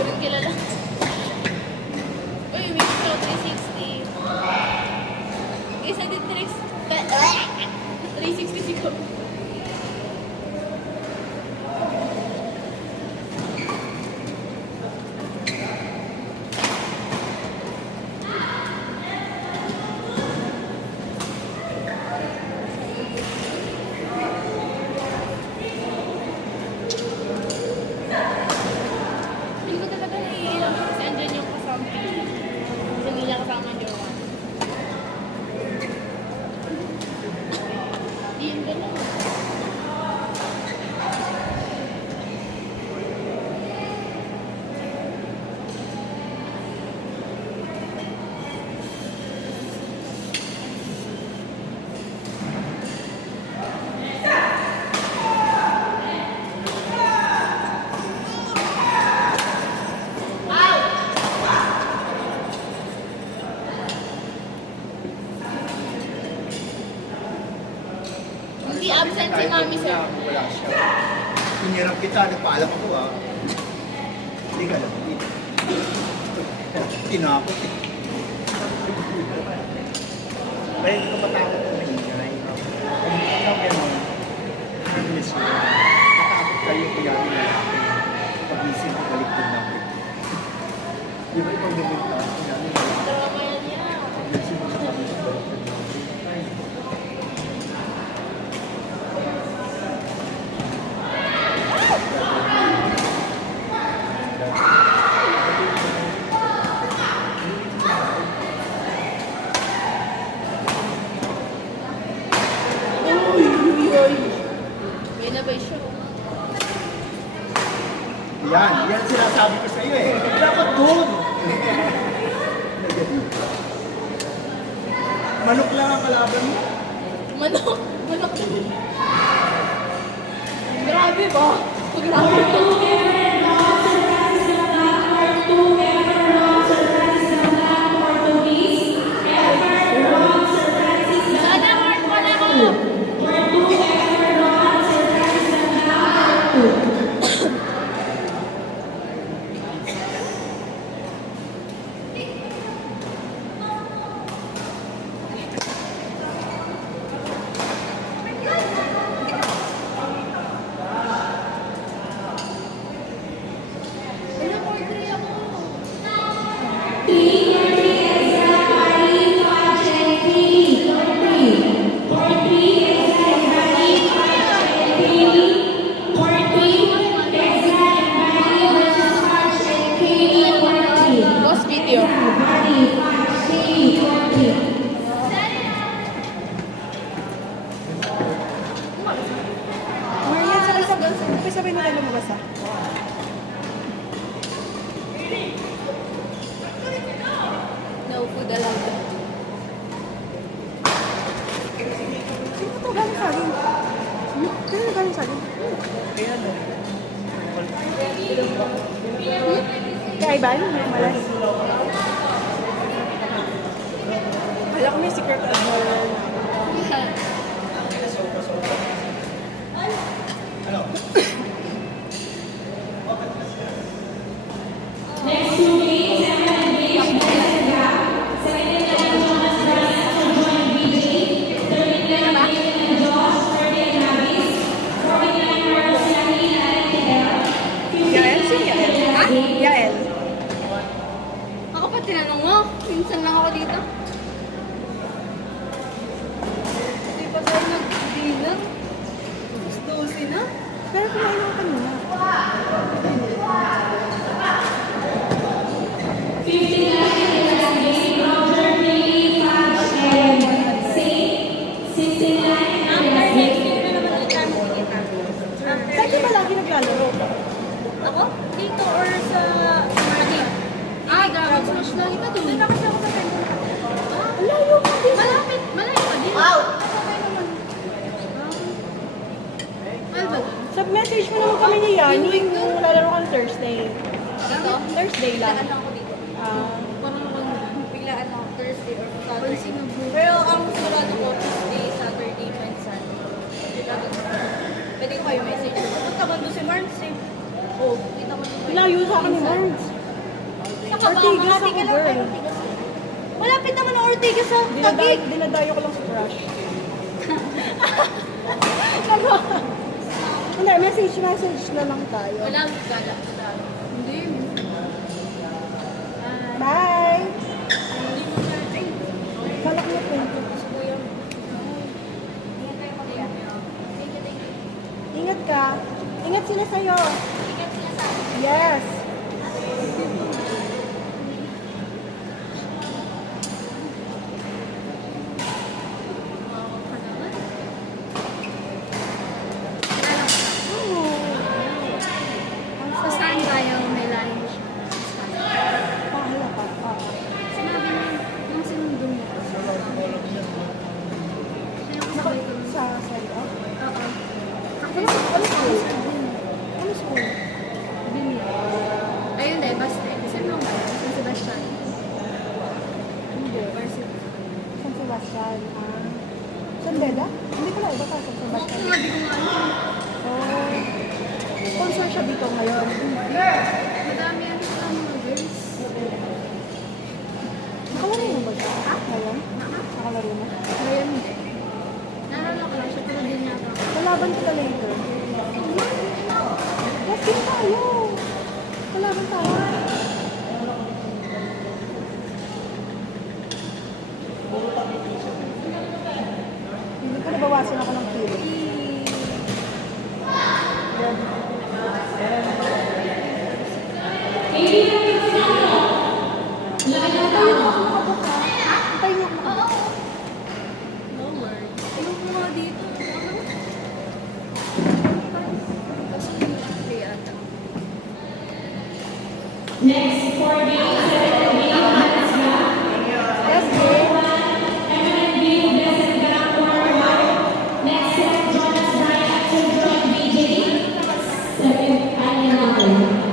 Ganun kilala. Uy, may show 360. Isa din 360 si Ko. Hindi ko talaga naiilang kasi andyan yung kasama. Kasi hindi niya kasama yung jowa. Hindi yun ganun. Hindi absent si Mami, sir. Wala siya. Pinirap kita, nagpaalam ako ah. Hindi ka alam. Tinapot eh. Kaya hindi ko matakot kung maingay. Kung ikaw gano'n, harmless mo. Matakot kayo kaya lalaki. Pag-isip ko baliktad na ako. Di ba ikaw gano'n ka? Drama yan yan. Pag-isip mo sa kami sa baliktad na ako. May na ba siya? Yan sinasabi ko sa iyo eh. Dapat doon. Manok lang ang kalaban mo. Manok. Grabe ba? Grabe. Sana heart wala ko. Wala ko ako. Ghost video. Marian, sabay na tayo lumabas ah. No food allowed. Sino to galing sa akin? Sino galing sa akin? Kaya Ivan, may malas. Kala ko may secret admirer. Ano? Yael? Sino Yael? Ha? Yael. Ako pa tinanong mo. Minsan lang ako dito. Hindi pa tayo nag-dinner. Gusto na. Pero kumain ako kanina. Saan ka ba lagi naglalaro? Ako? Dito or sa Manila? Dragon Smash lagi ka doon. Hindi kasi ako sa Pendo. Ang layo mo din. Malapit. Malayo pa din. Wow! Mahal ba? Sub-message mo naman kami ni Yani yung lalaro kang Thursday. Dito? Thursday lang. Biglaan ako dito. Ah, Parang biglaan ako Thursday or Saturday. Pero ang sigurado ko, Tuesday, Saturday, and Sunday. Pwede ko kayo message. Punta ko doon si Marms eh. Oh, kita ko doon. layo sa akin ni Marge. Saka ba, Ortigas Makati ako, ka lang kay girl. Ortigas. Malapit naman ang Ortigas sa Taguig. Dinadayo ko lang sa crush. Ano? Hindi, message na lang tayo. Wala, gala. Hindi. Bye! Hindi mo na, ay, Kalak na po. gusto ko yung, ingat kayo mag-iyan. Thank you, thank you. Ingat ka. Ingat sila sa'yo. Ingat sila sa akin. Yes.